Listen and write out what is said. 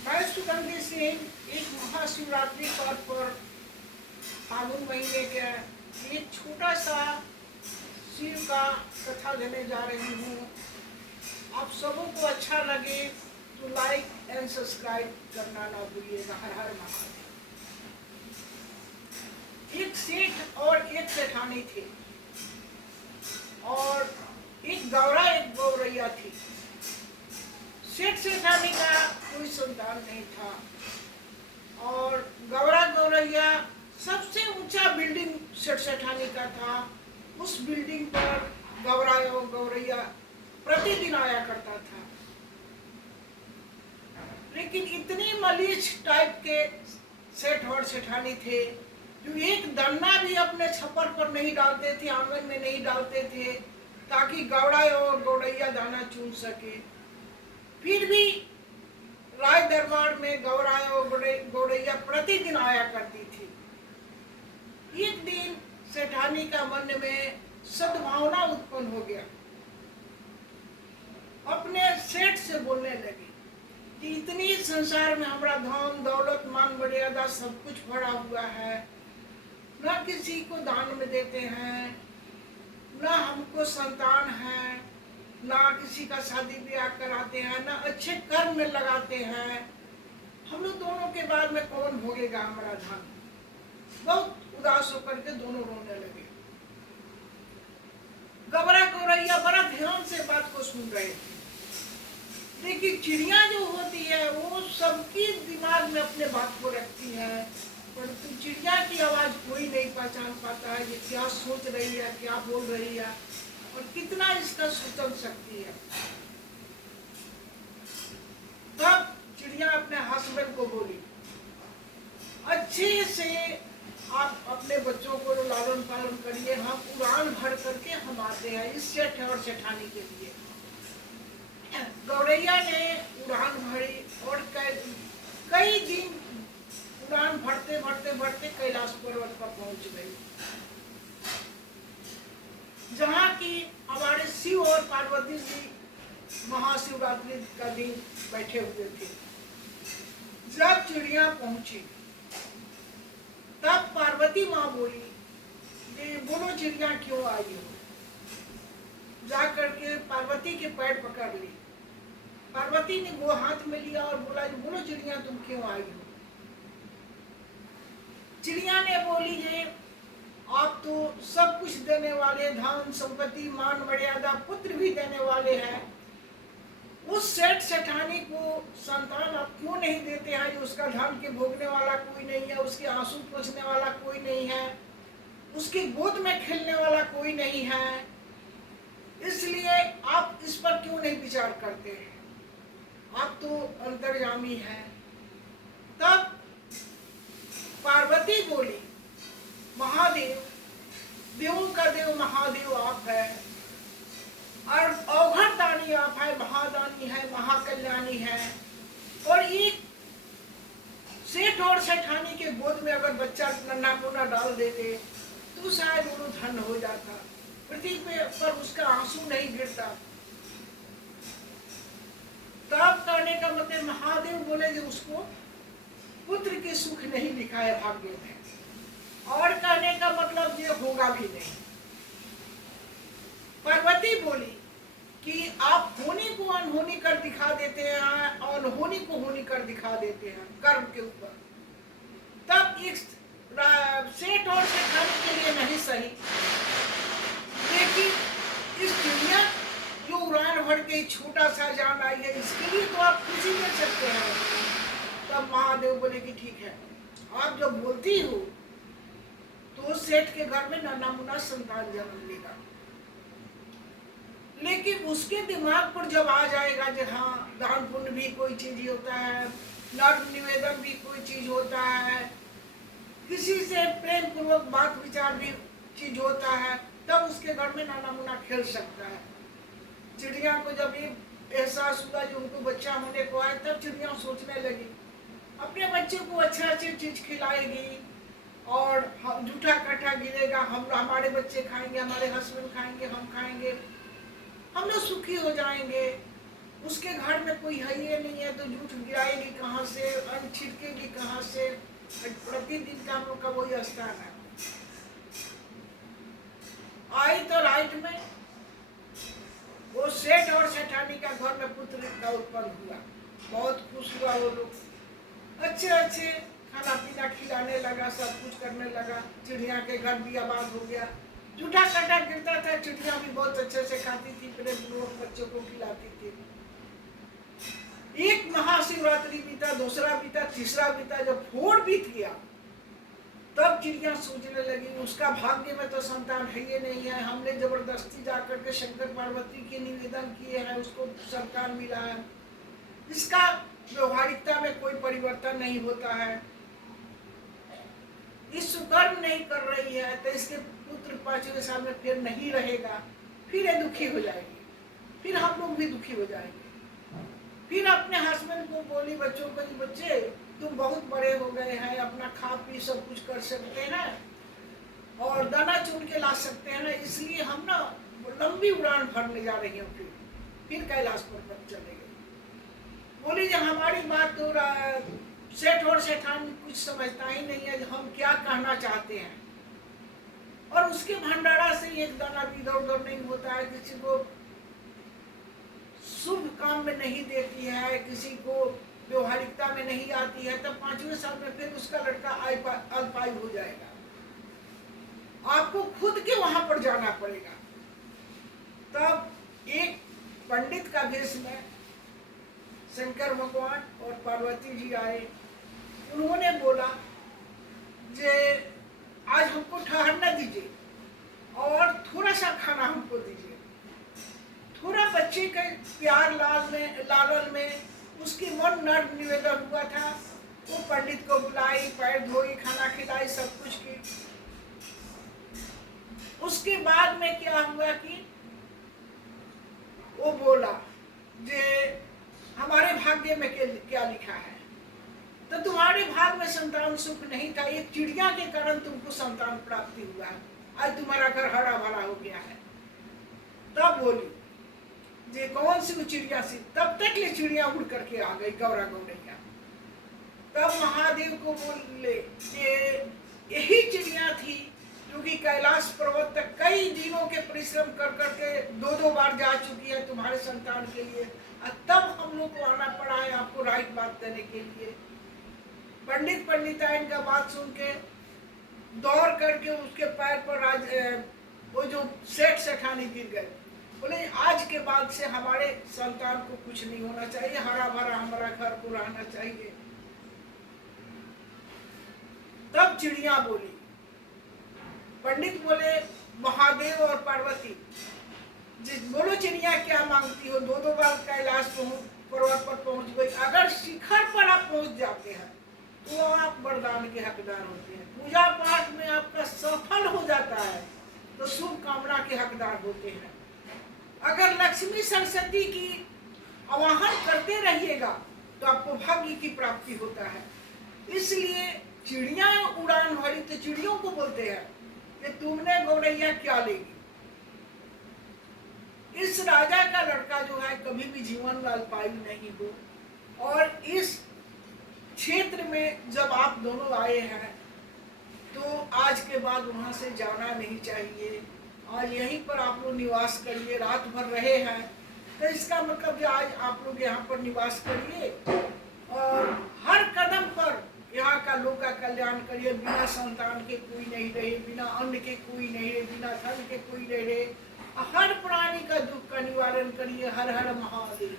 मैं सुगंधी सिंह एक महाशिवरात्रि पर्व पर फागुन महीने के एक छोटा सा शिव का कथा देने जा रही हूँ। आप सबों को अच्छा लगे तो लाइक एंड सब्सक्राइब करना ना भूलिएगा। हर हर महादेव। एक सेठ और एक सेठानी थे और एक गौरा एक गौरैया थी। सेठ सेठानी का कोई संतान नहीं था और गौरा गौरैया सबसे ऊंचा बिल्डिंग सेठ सेठानी का था। उस बिल्डिंग पर गौरा और गौरैया प्रतिदिन आया करता था, लेकिन इतनी मलीज टाइप के सेठ और सेठानी थे जो एक दाना भी अपने छप्पर पर नहीं डालते थे, आंगन में नहीं डालते थे ताकि गौरा और गौरैया दाना चुन सके। फिर भी राज दरबार में गौरा और गौरैया प्रतिदिन आया करती थी। एक दिन सेठानी का मन में सद्भावना उत्पन्न हो गया। अपने सेठ से बोलने लगी कि इतनी संसार में हमारा धन दौलत मान मर्यादा सब कुछ भरा हुआ है, न किसी को दान में देते हैं, न हमको संतान है, ना किसी का शादी ब्याह कराते हैं, ना अच्छे कर्म में लगाते हैं। हम लोग दोनों के बाद में कौन भोगेगा हमारा धन। बहुत उदास होकर के दोनों रोने लगे। गौरा गौरैया बड़ा ध्यान से बात को सुन रहे थे, लेकिन चिड़िया जो होती है वो सबकी दिमाग में अपने बात को रखती है, परंतु चिड़िया की आवाज कोई नहीं पहचान पाता है। ये क्या सोच रही है, क्या बोल रही है और कितना इसका सोचन शक्ति है। तब चिड़िया अपने हस्बैंड को बोली, अच्छे से आप अपने बच्चों को लालन पालन करिए, हम उड़ान भर करके हम आते हैं इस सेठ और सेठानी के लिए। गौरैया ने उड़ान भरी और कई दिन उड़ान भरते भरते भरते कैलाश पर्वत पर पहुंच गई, जहाँ की हमारे शिव और पार्वती जी महाशिवरात्रि का दिन बैठे हुए थे। जब चिड़िया पहुंची तब पार्वती माँ बोली, बोलो चिड़िया क्यों आई हो। जा करके पार्वती के पैर पकड़ ली। पार्वती ने वो हाथ में लिया और बोला, बोलो चिड़िया तुम क्यों आई हो। चिड़िया ने बोली, ये आप तो सब कुछ देने वाले, धन संपत्ति मान मर्यादा पुत्र भी देने वाले हैं। उस सेठ सेठानी को संतान आप क्यों नहीं देते हैं। उसका धन के भोगने वाला कोई नहीं है, उसके आंसू पोंछने वाला कोई नहीं है, उसकी गोद में खेलने वाला कोई नहीं है, इसलिए आप इस पर क्यों नहीं विचार करते हैं। आप तो अंतर्यामी हैं। तब पार्वती बोली, महादेव, देवों का देव महादेव आप है और अवघड़ दानी आप है, महादानी है, महाकल्याणी है। और एक सेठ और सेठानी के गोद में अगर बच्चा नन्हा कोना डाल देते तो शायद वो धन हो जाता, पृथ्वी पर उसका आंसू नहीं गिरता। तब कहने का मतलब महादेव बोले कि उसको पुत्र के सुख नहीं लिखा है भाग्य में, और कहने का मतलब ये होगा भी नहीं। पार्वती बोली कि आप होनी को अनहोनी कर दिखा देते हैं और अनहोनी को होनी कर दिखा देते हैं कर्म के ऊपर। तब एक सेठ और सेठानी के लिए नहीं सही, लेकिन इस दुनिया जो उड़ान भर के छोटा सा जान आई है, इसके लिए तो आप खुशी दे सकते हैं। तब महादेव बोले कि ठीक है, आप जब बोलती हो तो सेठ के घर में नन्हा मुन्ना संतान जन्म लेगा, लेकिन उसके दिमाग पर जब आ जाएगा कि हाँ दान पुण्य भी कोई चीज होता है, नर निवेदन भी कोई चीज होता है, किसी से प्रेम पूर्वक बात विचार भी चीज होता है, तब उसके घर में नन्हा मुन्ना खेल सकता है। चिड़िया को जब ये एहसास हुआ जो उनको बच्चा होने को आए, तब चिड़िया सोचने लगी अपने बच्चे को अच्छा अच्छी चीज खिलाएगी और जूठा कट्ठा गिरेगा, हम हमारे बच्चे खाएंगे, हमारे हस्बैंड खाएंगे, हम खाएंगे, हम लोग सुखी हो जाएंगे। उसके घर में कोई है ये नहीं है तो जूठ गिराएगी कहाँ से, अन्न छिड़केगी कहाँ से। प्रतिदिन का हम लोग का वही स्थान है। आई तो राइट में वो सेठ और सेठानी का घर में पुत्र का उत्पन्न हुआ। बहुत खुश हुआ वो लोग। अच्छे अच्छे खाना पीना खिलाने लगा, सब कुछ करने लगा। चिड़िया के घर भी आबाद हो गया। जूठा काटा गिरता था, चिड़िया भी बहुत अच्छे से खाती थी, अपने बच्चों को खिलाती थी। एक महाशिवरात्रि बीता, दूसरा बीता, तीसरा बीता। जब 4 बीत गया तब चिड़िया सोचने लगी उसका भाग्य में तो संतान है ये नहीं है। हमने जबरदस्ती जाकर के शंकर पार्वती के निवेदन किए हैं, उसको संतान मिला है। इसका व्यवहारिकता में कोई परिवर्तन नहीं होता है, इस सुकर्म नहीं कर रही है तो इसके पुत्र 5वें साल में फिर नहीं रहेगा। फिर ये दुखी हो जाएगी, फिर हम लोग भी दुखी हो जाएंगे। फिर अपने हस्बैंड को बोली, बच्चों को, बच्चे तुम बहुत बड़े हो गए हैं, अपना खा पी सब कुछ कर सकते हैं और दाना चुन के ला सकते हैं ना, इसलिए हम ना लंबी उड़ान भरने जा रही हूँ। फिर कैलाश पर्वत चले गए। बोली जब हमारी बात तो सेठ और सेठान कुछ समझता ही नहीं है हम क्या कहना चाहते हैं। और उसके भंडारा से एक दाना भी इधर उधर नहीं होता है, किसी को शुभ काम में नहीं देती है, किसी को व्यवहारिकता में नहीं आती है, तब 5वें साल में फिर उसका लड़का अल्पायु हो जाएगा। आपको खुद के वहां पर जाना पड़ेगा। तब एक पंडित का भेष में शंकर भगवान और पार्वती जी आए। उन्होंने बोला जे आज हमको ठहरना दीजिए और थोड़ा सा खाना हमको दीजिए। थोड़ा बच्चे के प्यार लालन में उसकी मन नर्म निवेदन हुआ था। वो पंडित को बुलाई, पैर धोई, खाना खिलाई, सब कुछ की। उसके बाद में क्या हुआ कि वो बोला जे हमारे भाग्य में क्या लिखा है, तो तुम्हारे भाग में संतान सुख नहीं था, एक चिड़िया के कारण तुमको संतान प्राप्ति हुआ है, आज तुम्हारा घर हरा भरा हो गया है। तब बोली जे कौन सी चिड़िया सी, तब तक ये चिड़िया उड़ करके आ गई गौरा गौरैया। तब महादेव को बोले कि यही चिड़िया थी जो कि कैलाश पर्वत तक कई दिनों के परिश्रम कर करके 2-2 बार जा चुकी है तुम्हारे संतान के लिए, और तब हम लोग को आना पड़ा है आपको राइट बात देने के लिए। पंडिताइन का बात सुन के दौड़ करके उसके पैर पर वो जो सेठ सेठानी गिर गए। बोले आज के बाद से हमारे संतान को कुछ नहीं होना चाहिए, हरा भरा हमारा घर को रहना चाहिए। तब चिड़िया बोली, पंडित बोले महादेव और पार्वती बोलो चिड़िया क्या मांगती हो, 2-2 बार कैलाश पर्वत पर पहुंच गई, अगर शिखर पर आप पहुंच जाते हैं तो आप वरदान के हकदार होते हैं, पूजा पाठ में आपका सफल हो जाता है तो शुभ कामना के हकदार होते हैं। अगर लक्ष्मी सरस्वती की आवाहन करते रहिएगा तो आपको भाग्य की प्राप्ति होता है। इसलिए चिड़िया उड़ान भरी तो चिड़ियों को बोलते हैं कि तुमने गौरैया क्या लेगी। इस राजा का लड़का जो है कभी भी जीवन में अल्पायु नहीं हो। और इस क्षेत्र में जब आप दोनों आए हैं तो आज के बाद वहां से जाना नहीं चाहिए और यहीं पर आप लोग निवास करिए, रात भर रहे हैं तो इसका मतलब कि आज आप लोग यहाँ पर निवास करिए और हर कदम पर यहाँ का लोग का कल्याण करिए। बिना संतान के कोई नहीं रहे, बिना अन्न के कोई नहीं रहे, बिना धन के कोई नहीं रहे। हर प्राणी का दुख का निवारण करिए। हर हर महादेव।